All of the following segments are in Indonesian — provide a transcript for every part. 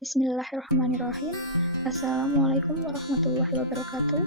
Bismillahirrahmanirrahim. Assalamualaikum warahmatullahi wabarakatuh.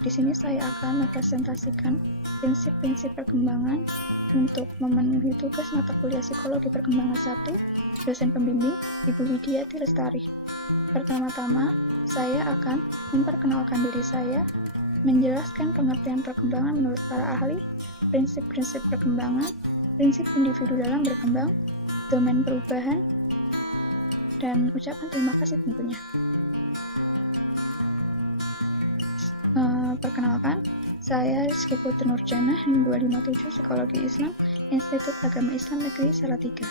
Di sini saya akan mempresentasikan prinsip-prinsip perkembangan untuk memenuhi tugas mata kuliah Psikologi Perkembangan 1, dosen pembimbing Ibu Widiati Lestari. Pertama-tama, saya akan memperkenalkan diri saya, menjelaskan pengertian perkembangan menurut para ahli, prinsip-prinsip perkembangan, prinsip individu dalam berkembang, domain perubahan, dan ucapan terima kasih tentunya. Perkenalkan, saya Rizky Putri Nurjana, N257 Psikologi Islam, Institut Agama Islam Negeri Salatiga.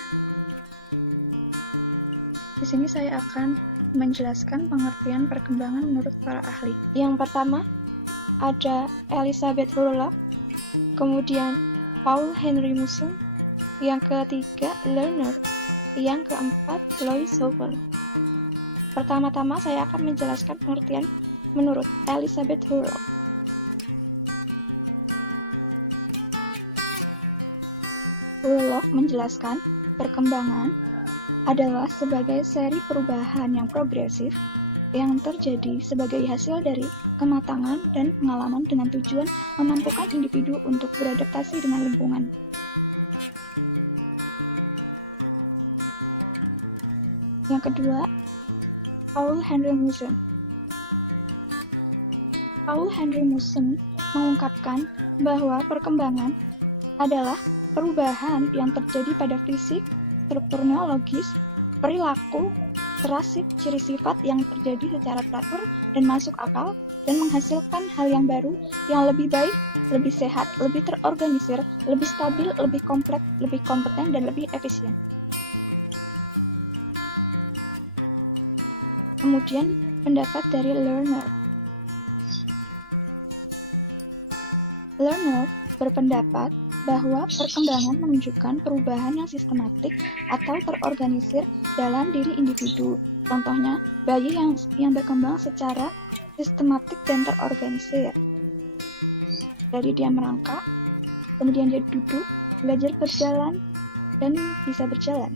Di sini saya akan menjelaskan pengertian perkembangan menurut para ahli. Yang pertama, ada Elizabeth Hurlock, kemudian Paul Henry Musun, yang ketiga Lerner, yang keempat Lois Howell. Pertama-tama saya akan menjelaskan pengertian menurut Elizabeth Hurlock. Hurlock menjelaskan perkembangan adalah sebagai seri perubahan yang progresif yang terjadi sebagai hasil dari kematangan dan pengalaman dengan tujuan memampukan individu untuk beradaptasi dengan lingkungan. Yang kedua, Paul Henry Musun. Paul Henry Musun mengungkapkan bahwa perkembangan adalah perubahan yang terjadi pada fisik, struktur neurologis, perilaku, terasip, ciri sifat yang terjadi secara teratur dan masuk akal dan menghasilkan hal yang baru, yang lebih baik, lebih sehat, lebih terorganisir, lebih stabil, lebih kompleks, lebih kompeten, dan lebih efisien. Kemudian pendapat dari Lerner. Lerner berpendapat bahwa perkembangan menunjukkan perubahan yang sistematik atau terorganisir dalam diri individu. Contohnya, bayi yang berkembang secara sistematik dan terorganisir. Dari dia merangkak, kemudian dia duduk, belajar berjalan, dan bisa berjalan.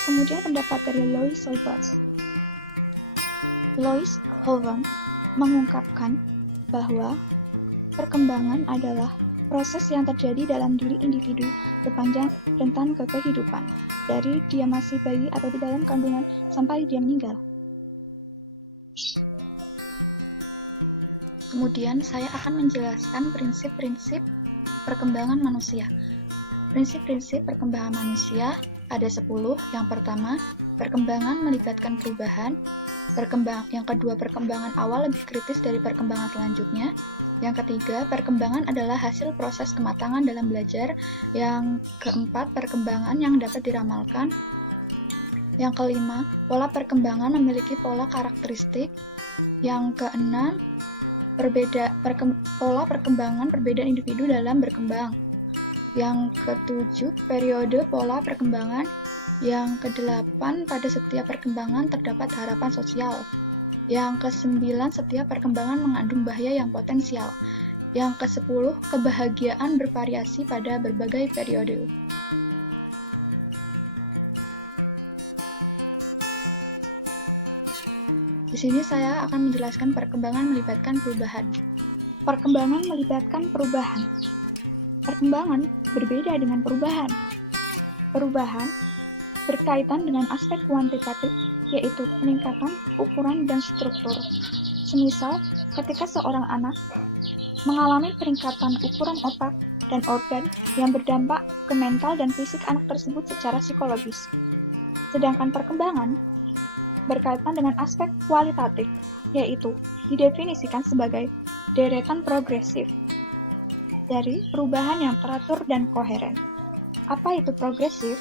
Kemudian pendapat dari Lois Howell. Lois Howell mengungkapkan bahwa perkembangan adalah proses yang terjadi dalam diri individu sepanjang rentan kehidupan, dari dia masih bayi atau di dalam kandungan sampai dia meninggal. Kemudian saya akan menjelaskan prinsip-prinsip perkembangan manusia. Prinsip-prinsip perkembangan manusia ada 10. Yang pertama, perkembangan melibatkan perubahan. Yang kedua, perkembangan awal lebih kritis dari perkembangan selanjutnya. Yang ketiga, perkembangan adalah hasil proses kematangan dalam belajar. Yang keempat, perkembangan yang dapat diramalkan. Yang kelima, pola perkembangan memiliki pola karakteristik. Yang keenam, pola perkembangan perbedaan individu dalam berkembang. Yang ketujuh, periode pola perkembangan. Yang kedelapan, pada setiap perkembangan terdapat harapan sosial. Yang kesembilan, setiap perkembangan mengandung bahaya yang potensial. Yang kesepuluh, kebahagiaan bervariasi pada berbagai periode. Di sini saya akan menjelaskan perkembangan melibatkan perubahan. Perkembangan melibatkan perubahan. Perkembangan berbeda dengan perubahan. Perubahan berkaitan dengan aspek kuantitatif, yaitu peningkatan ukuran dan struktur. Semisal, ketika seorang anak mengalami peningkatan ukuran otak dan organ yang berdampak ke mental dan fisik anak tersebut secara psikologis. Sedangkan perkembangan berkaitan dengan aspek kualitatif, yaitu didefinisikan sebagai deretan progresif dari perubahan yang teratur dan koheren. Apa itu progresif?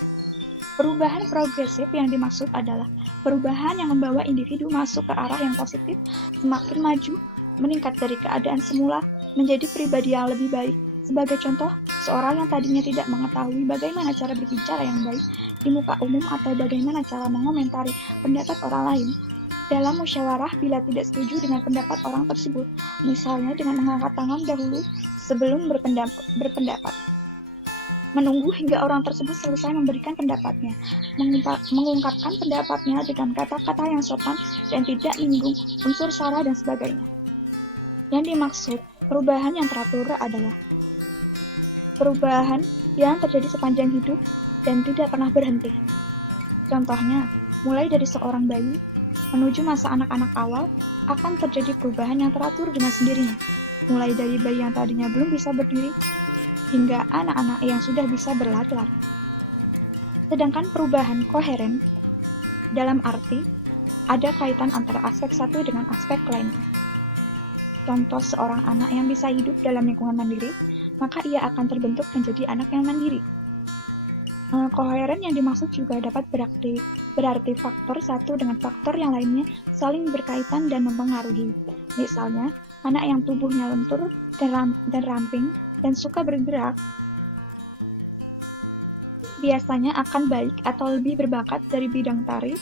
Perubahan progresif yang dimaksud adalah perubahan yang membawa individu masuk ke arah yang positif, semakin maju, meningkat dari keadaan semula, menjadi pribadi yang lebih baik. Sebagai contoh, seorang yang tadinya tidak mengetahui bagaimana cara berbicara yang baik di muka umum atau bagaimana cara mengomentari pendapat orang lain dalam musyawarah bila tidak setuju dengan pendapat orang tersebut, misalnya dengan mengangkat tangan dahulu sebelum berpendapat. menunggu hingga orang tersebut selesai memberikan pendapatnya, mengungkapkan pendapatnya dengan kata-kata yang sopan dan tidak menyinggung unsur sara dan sebagainya. Yang dimaksud perubahan yang teratur adalah perubahan yang terjadi sepanjang hidup dan tidak pernah berhenti. Contohnya, mulai dari seorang bayi menuju masa anak-anak awal akan terjadi perubahan yang teratur dengan sendirinya, mulai dari bayi yang tadinya belum bisa berdiri hingga anak-anak yang sudah bisa berlari-lari. Sedangkan perubahan koheren dalam arti ada kaitan antara aspek satu dengan aspek lainnya. Contoh seorang anak yang bisa hidup dalam lingkungan mandiri, maka ia akan terbentuk menjadi anak yang mandiri. Koheren yang dimaksud juga dapat berarti faktor satu dengan faktor yang lainnya saling berkaitan dan mempengaruhi. Misalnya, anak yang tubuhnya lentur dan ramping dan suka bergerak biasanya akan baik atau lebih berbakat dari bidang tari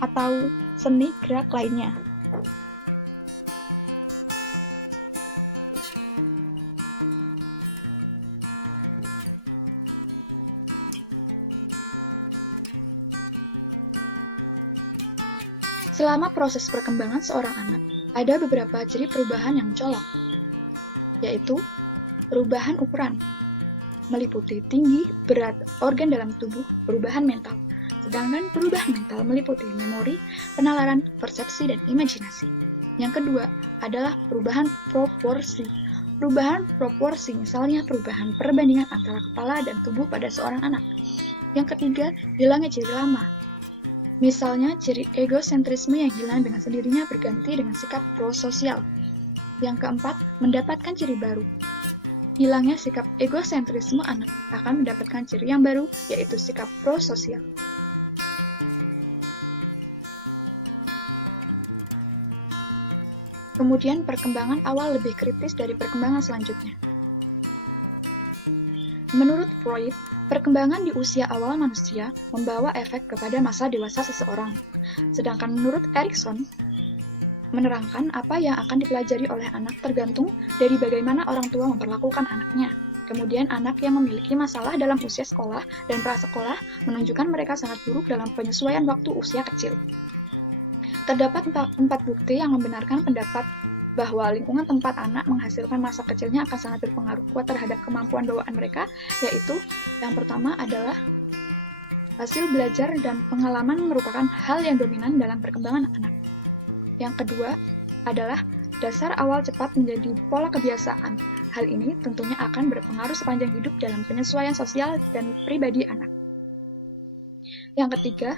atau seni gerak lainnya. Selama proses perkembangan seorang anak, ada beberapa ciri perubahan yang mencolok, yaitu perubahan ukuran, meliputi tinggi, berat, organ dalam tubuh, perubahan mental. Sedangkan perubahan mental meliputi memori, penalaran, persepsi, dan imajinasi. Yang kedua adalah perubahan proporsi. Perubahan proporsi misalnya perubahan perbandingan antara kepala dan tubuh pada seorang anak. Yang ketiga, hilangnya ciri lama. Misalnya, ciri egosentrisme yang hilang dengan sendirinya berganti dengan sikap prososial. Yang keempat, mendapatkan ciri baru. Hilangnya sikap egosentrisme anak akan mendapatkan ciri yang baru, yaitu sikap prososial. Kemudian, perkembangan awal lebih kritis dari perkembangan selanjutnya. Menurut Freud, perkembangan di usia awal manusia membawa efek kepada masa dewasa seseorang. Sedangkan menurut Erikson, menerangkan apa yang akan dipelajari oleh anak tergantung dari bagaimana orang tua memperlakukan anaknya. Kemudian anak yang memiliki masalah dalam usia sekolah dan prasekolah menunjukkan mereka sangat buruk dalam penyesuaian waktu usia kecil. Terdapat 4 bukti yang membenarkan pendapat bahwa lingkungan tempat anak menghasilkan masa kecilnya akan sangat berpengaruh kuat terhadap kemampuan bawaan mereka, yaitu yang pertama adalah hasil belajar dan pengalaman merupakan hal yang dominan dalam perkembangan anak. Yang kedua adalah dasar awal cepat menjadi pola kebiasaan. Hal ini tentunya akan berpengaruh sepanjang hidup dalam penyesuaian sosial dan pribadi anak. Yang ketiga,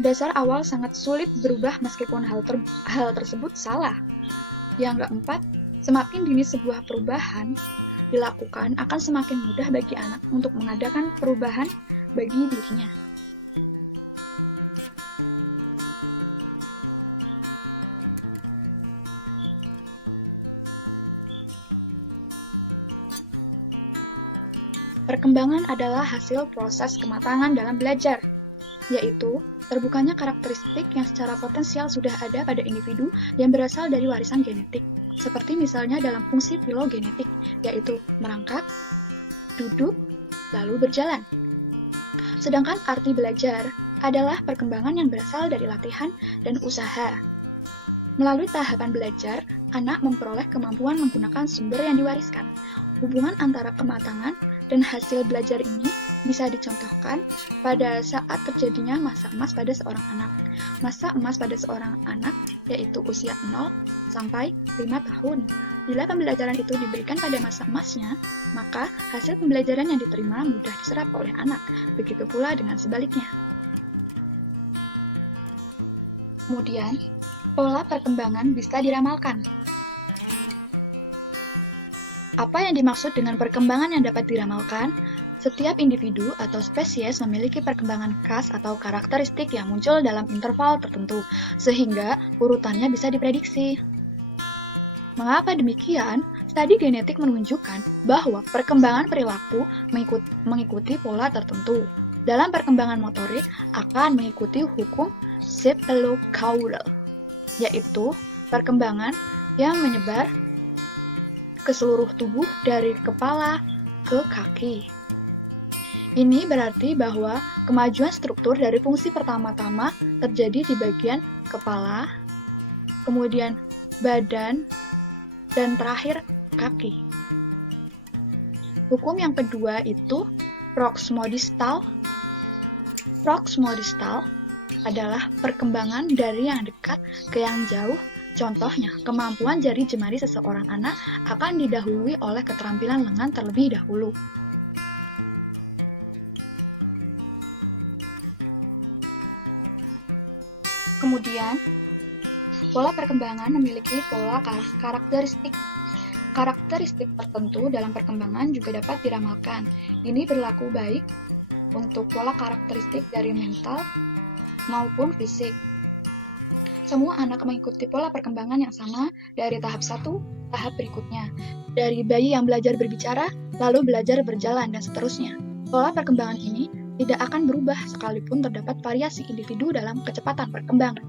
dasar awal sangat sulit berubah meskipun hal tersebut salah. Yang keempat, semakin dini sebuah perubahan dilakukan akan semakin mudah bagi anak untuk mengadakan perubahan bagi dirinya. Perkembangan adalah hasil proses kematangan dalam belajar, yaitu terbukanya karakteristik yang secara potensial sudah ada pada individu yang berasal dari warisan genetik, seperti misalnya dalam fungsi filogenetik, yaitu merangkak, duduk, lalu berjalan. Sedangkan arti belajar adalah perkembangan yang berasal dari latihan dan usaha. Melalui tahapan belajar, anak memperoleh kemampuan menggunakan sumber yang diwariskan. Hubungan antara kematangan dan hasil belajar ini bisa dicontohkan pada saat terjadinya masa emas pada seorang anak. Masa emas pada seorang anak yaitu usia 0 sampai 5 tahun. Bila pembelajaran itu diberikan pada masa emasnya, maka hasil pembelajaran yang diterima mudah diserap oleh anak. Begitu pula dengan sebaliknya. Kemudian, pola perkembangan bisa diramalkan. Apa yang dimaksud dengan perkembangan yang dapat diramalkan? Setiap individu atau spesies memiliki perkembangan khas atau karakteristik yang muncul dalam interval tertentu, sehingga urutannya bisa diprediksi. Mengapa demikian? Studi genetik menunjukkan bahwa perkembangan perilaku mengikuti pola tertentu. Dalam perkembangan motorik akan mengikuti hukum cephalocaudal, yaitu perkembangan yang menyebar ke seluruh tubuh dari kepala ke kaki. Ini berarti bahwa kemajuan struktur dari fungsi pertama-tama terjadi di bagian kepala, kemudian badan, dan terakhir kaki. Hukum yang kedua itu proximodistal. Proximodistal adalah perkembangan dari yang dekat ke yang jauh. Contohnya, kemampuan jari jemari seseorang anak akan didahului oleh keterampilan lengan terlebih dahulu. Kemudian, pola perkembangan memiliki pola karakteristik. Karakteristik tertentu dalam perkembangan juga dapat diramalkan. Ini berlaku baik untuk pola karakteristik dari mental maupun fisik. Semua anak mengikuti pola perkembangan yang sama dari tahap satu tahap berikutnya. Dari bayi yang belajar berbicara, lalu belajar berjalan, dan seterusnya. Pola perkembangan ini tidak akan berubah sekalipun terdapat variasi individu dalam kecepatan perkembangan.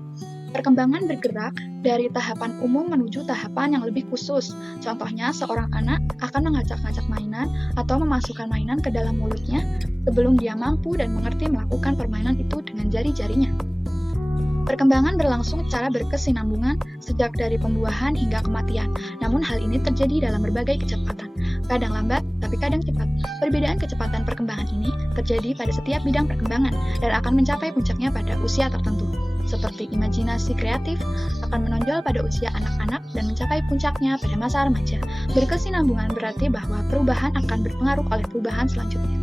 Perkembangan bergerak dari tahapan umum menuju tahapan yang lebih khusus. Contohnya, seorang anak akan mengacak-ngacak mainan atau memasukkan mainan ke dalam mulutnya sebelum dia mampu dan mengerti melakukan permainan itu dengan jari-jarinya. Perkembangan berlangsung secara berkesinambungan sejak dari pembuahan hingga kematian. Namun hal ini terjadi dalam berbagai kecepatan. Kadang lambat, tapi kadang cepat. Perbedaan kecepatan perkembangan ini terjadi pada setiap bidang perkembangan dan akan mencapai puncaknya pada usia tertentu. Seperti imajinasi kreatif akan menonjol pada usia anak-anak dan mencapai puncaknya pada masa remaja. Berkesinambungan berarti bahwa perubahan akan berpengaruh oleh perubahan selanjutnya.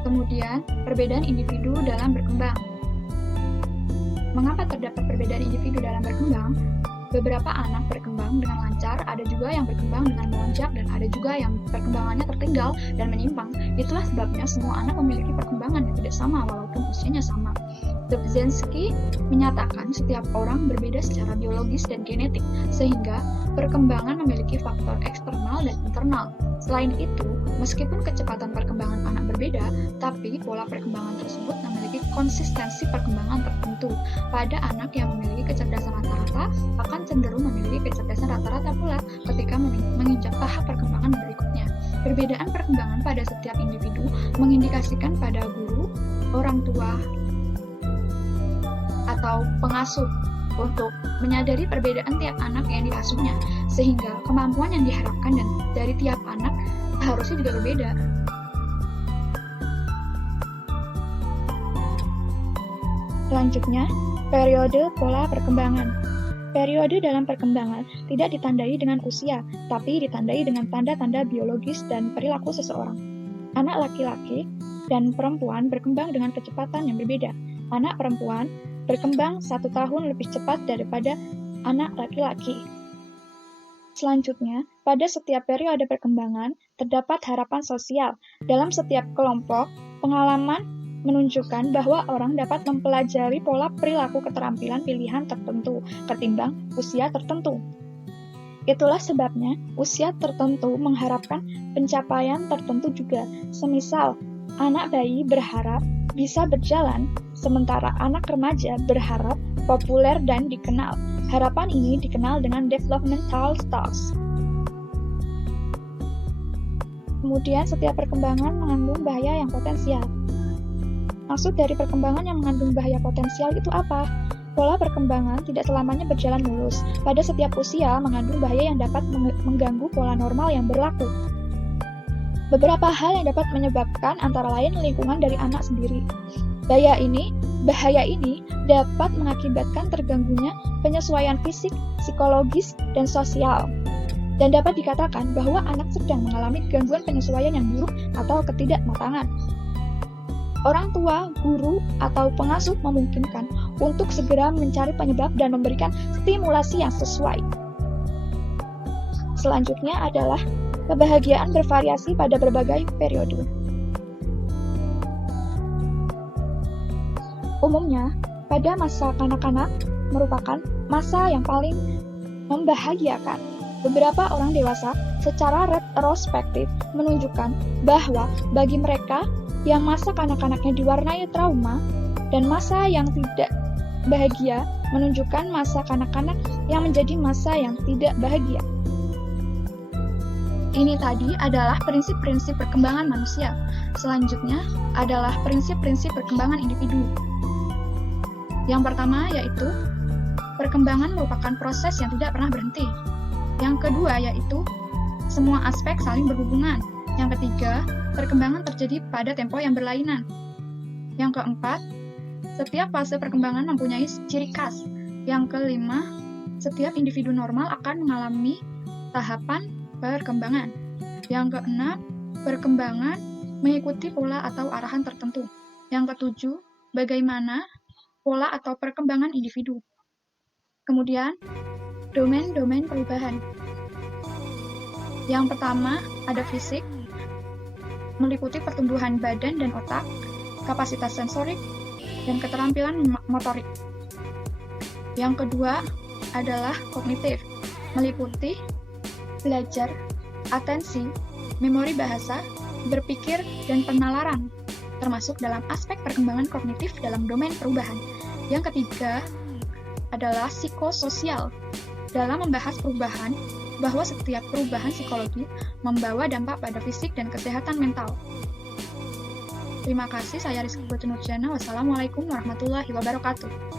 Kemudian, perbedaan individu dalam berkembang. Mengapa terdapat perbedaan individu dalam berkembang? Beberapa anak berkembang dengan lancar, ada juga yang berkembang dengan melonjak, dan ada juga yang perkembangannya tertinggal dan menyimpang. Itulah sebabnya semua anak memiliki perkembangan yang tidak sama walaupun usianya sama. Dobzhansky menyatakan setiap orang berbeda secara biologis dan genetik, sehingga perkembangan memiliki faktor eksternal dan internal. Selain itu, meskipun kecepatan perkembangan anak berbeda, tapi pola perkembangan tersebut memiliki konsistensi perkembangan tertentu. Pada anak yang memiliki kecerdasan rata-rata, akan cenderung memiliki kecerdasan rata-rata pula ketika menginjak tahap perkembangan berikutnya. Perbedaan perkembangan pada setiap individu mengindikasikan pada guru, orang tua, atau pengasuh untuk menyadari perbedaan tiap anak yang diasuhnya, sehingga kemampuan yang diharapkan dari tiap anak harusnya juga berbeda. Selanjutnya, periode pola perkembangan. Periode dalam perkembangan tidak ditandai dengan usia, tapi ditandai dengan tanda-tanda biologis dan perilaku seseorang. Anak laki-laki dan perempuan berkembang dengan kecepatan yang berbeda. Anak perempuan berkembang 1 tahun lebih cepat daripada anak laki-laki. Selanjutnya, pada setiap periode perkembangan, terdapat harapan sosial. Dalam setiap kelompok, pengalaman menunjukkan bahwa orang dapat mempelajari pola perilaku keterampilan pilihan tertentu ketimbang usia tertentu. Itulah sebabnya usia tertentu mengharapkan pencapaian tertentu juga. Semisal, anak bayi berharap bisa berjalan, sementara anak remaja berharap populer dan dikenal. Harapan ini dikenal dengan developmental stage. Kemudian, setiap perkembangan mengandung bahaya yang potensial. Maksud dari perkembangan yang mengandung bahaya potensial itu apa? Pola perkembangan tidak selamanya berjalan mulus. Pada setiap usia mengandung bahaya yang dapat mengganggu pola normal yang berlaku. Beberapa hal yang dapat menyebabkan antara lain lingkungan dari anak sendiri. Bahaya ini dapat mengakibatkan terganggunya penyesuaian fisik, psikologis, dan sosial. Dan dapat dikatakan bahwa anak sedang mengalami gangguan penyesuaian yang buruk atau ketidakmatangan. Orang tua, guru, atau pengasuh memungkinkan untuk segera mencari penyebab dan memberikan stimulasi yang sesuai. Selanjutnya adalah kebahagiaan bervariasi pada berbagai periode. Umumnya, pada masa kanak-kanak merupakan masa yang paling membahagiakan. Beberapa orang dewasa secara retrospektif menunjukkan bahwa bagi mereka yang masa kanak-kanaknya diwarnai trauma dan masa yang tidak bahagia menunjukkan masa kanak-kanak yang menjadi masa yang tidak bahagia. Ini tadi adalah prinsip-prinsip perkembangan manusia. Selanjutnya adalah prinsip-prinsip perkembangan individu. Yang pertama yaitu perkembangan merupakan proses yang tidak pernah berhenti. Yang kedua yaitu semua aspek saling berhubungan. Yang ketiga, perkembangan terjadi pada tempo yang berlainan. Yang keempat, setiap fase perkembangan mempunyai ciri khas. Yang kelima, setiap individu normal akan mengalami tahapan perkembangan. Yang keenam, perkembangan mengikuti pola atau arahan tertentu. Yang ketujuh, bagaimana pola atau perkembangan individu. Kemudian, domain-domain perubahan. Yang pertama, ada fisik, meliputi pertumbuhan badan dan otak, kapasitas sensorik, dan keterampilan motorik. Yang kedua adalah kognitif, meliputi belajar, atensi, memori bahasa, berpikir, dan penalaran, termasuk dalam aspek perkembangan kognitif dalam domain perubahan. Yang ketiga adalah psikososial, dalam membahas perubahan, bahwa setiap perubahan psikologi membawa dampak pada fisik dan kesehatan mental. Terima kasih, saya Rizky Putri Nurjana. Wassalamualaikum warahmatullahi wabarakatuh.